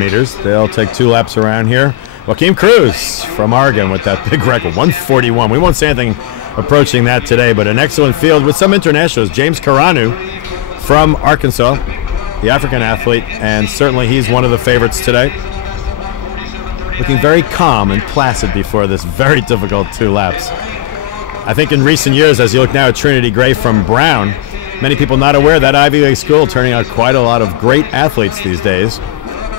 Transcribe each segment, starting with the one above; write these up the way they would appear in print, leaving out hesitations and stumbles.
meters. They'll take 2 laps around here. Joaquin Cruz from Oregon with that big record, 141. We won't say anything approaching that today, but an excellent field with some internationals. James Caranu from Arkansas, the African athlete, and certainly he's one of the favorites today. Looking very calm and placid before this very difficult 2 laps. I think in recent years, as you look now at Trinity Gray from Brown, many people not aware that Ivy League school turning out quite a lot of great athletes these days.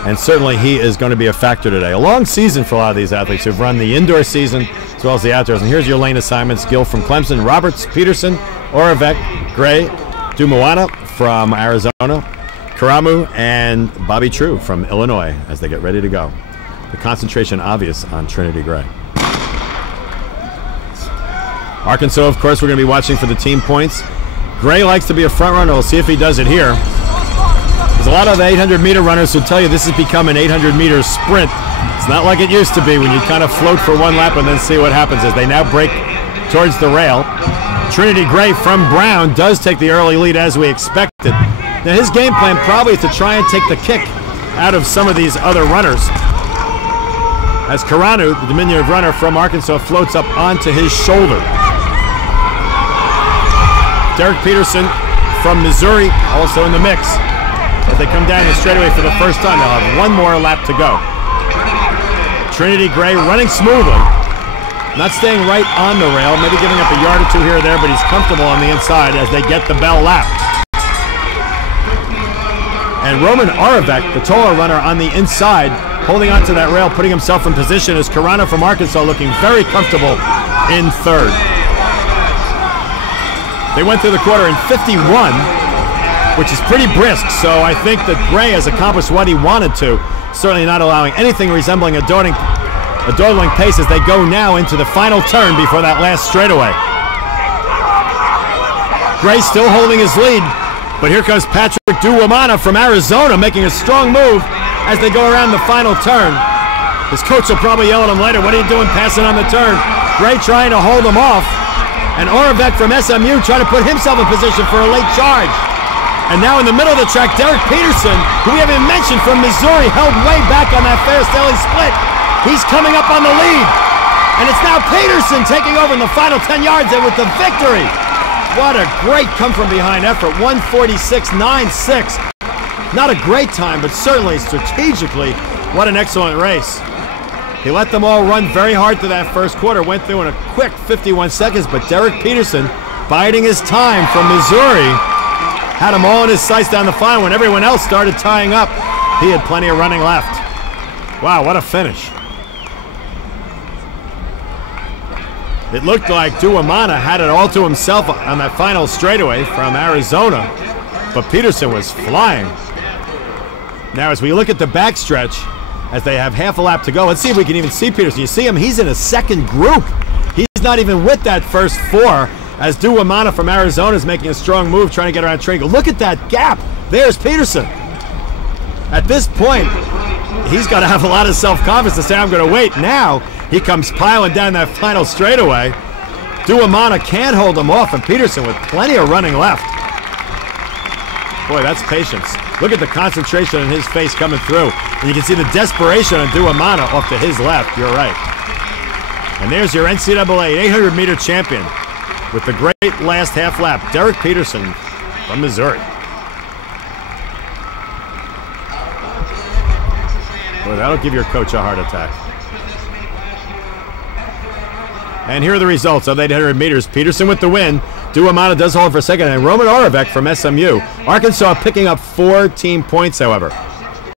And certainly he is going to be a factor today. A long season for a lot of these athletes who've run the indoor season as well as the outdoors. And here's your lane assignments. Gill from Clemson, Roberts, Peterson, Oravec, Gray, Dumoana from Arizona, Karamu, and Bobby True from Illinois as they get ready to go. The concentration obvious on Trinity Gray. Arkansas, of course, we're going to be watching for the team points. Gray likes to be a front runner. We'll see if he does it here. There's a lot of 800-meter runners who tell you this has become an 800-meter sprint. It's not like it used to be when you kind of float for 1 lap and then see what happens as they now break towards the rail. Trinity Gray from Brown does take the early lead as we expected. Now his game plan probably is to try and take the kick out of some of these other runners. As Caranu, the diminutive runner from Arkansas, floats up onto his shoulder. Derek Peterson from Missouri also in the mix. As they come down the straightaway for the first time, they'll have 1 more lap to go. Trinity Gray running smoothly. Not staying right on the rail, maybe giving up a yard or 2 here or there, but he's comfortable on the inside as they get the bell lap. And Roman Oravec, the taller runner on the inside, holding onto that rail, putting himself in position as Carano from Arkansas looking very comfortable in 3rd. They went through the quarter in 51, which is pretty brisk, so I think that Gray has accomplished what he wanted to, certainly not allowing anything resembling a dawdling pace as they go now into the final turn before that last straightaway. Gray still holding his lead, but here comes Patrick Duwamana from Arizona making a strong move as they go around the final turn. His coach will probably yell at him later, "What are you doing passing on the turn?" Gray trying to hold him off, and Oravec from SMU trying to put himself in position for a late charge. And now in the middle of the track, Derek Peterson, who we haven't even mentioned, from Missouri, held way back on that Ferris-Daly split. He's coming up on the lead. And it's now Peterson taking over in the final 10 yards and with the victory. What a great come-from-behind effort, 1:46.96. Not a great time, but certainly strategically, what an excellent race. He let them all run very hard through that first quarter, went through in a quick 51 seconds, but Derek Peterson, biding his time from Missouri, had them all in his sights down the final. When everyone else started tying up, he had plenty of running left. Wow, what a finish. It looked like Duwamana had it all to himself on that final straightaway from Arizona, but Peterson was flying. Now as we look at the backstretch, as they have half a lap to go, let's see if we can even see Peterson. You see him, he's in a second group. He's not even with that first 4. As Duwamana from Arizona is making a strong move, trying to get around Tringle. Look at that gap. There's Peterson. At this point, he's got to have a lot of self-confidence to say, I'm going to wait. Now, he comes piling down that final straightaway. Duwamana can't hold him off, and Peterson with plenty of running left. Boy, that's patience. Look at the concentration in his face coming through. And you can see the desperation on Duwamana off to his left. You're right. And there's your NCAA 800-meter champion, with the great last half lap, Derek Peterson from Missouri. Boy, that'll give your coach a heart attack. And here are the results of 800 meters. Peterson with the win. Duwamana does hold for second, and Roman Oravec from SMU. Arkansas picking up 4 team points, however.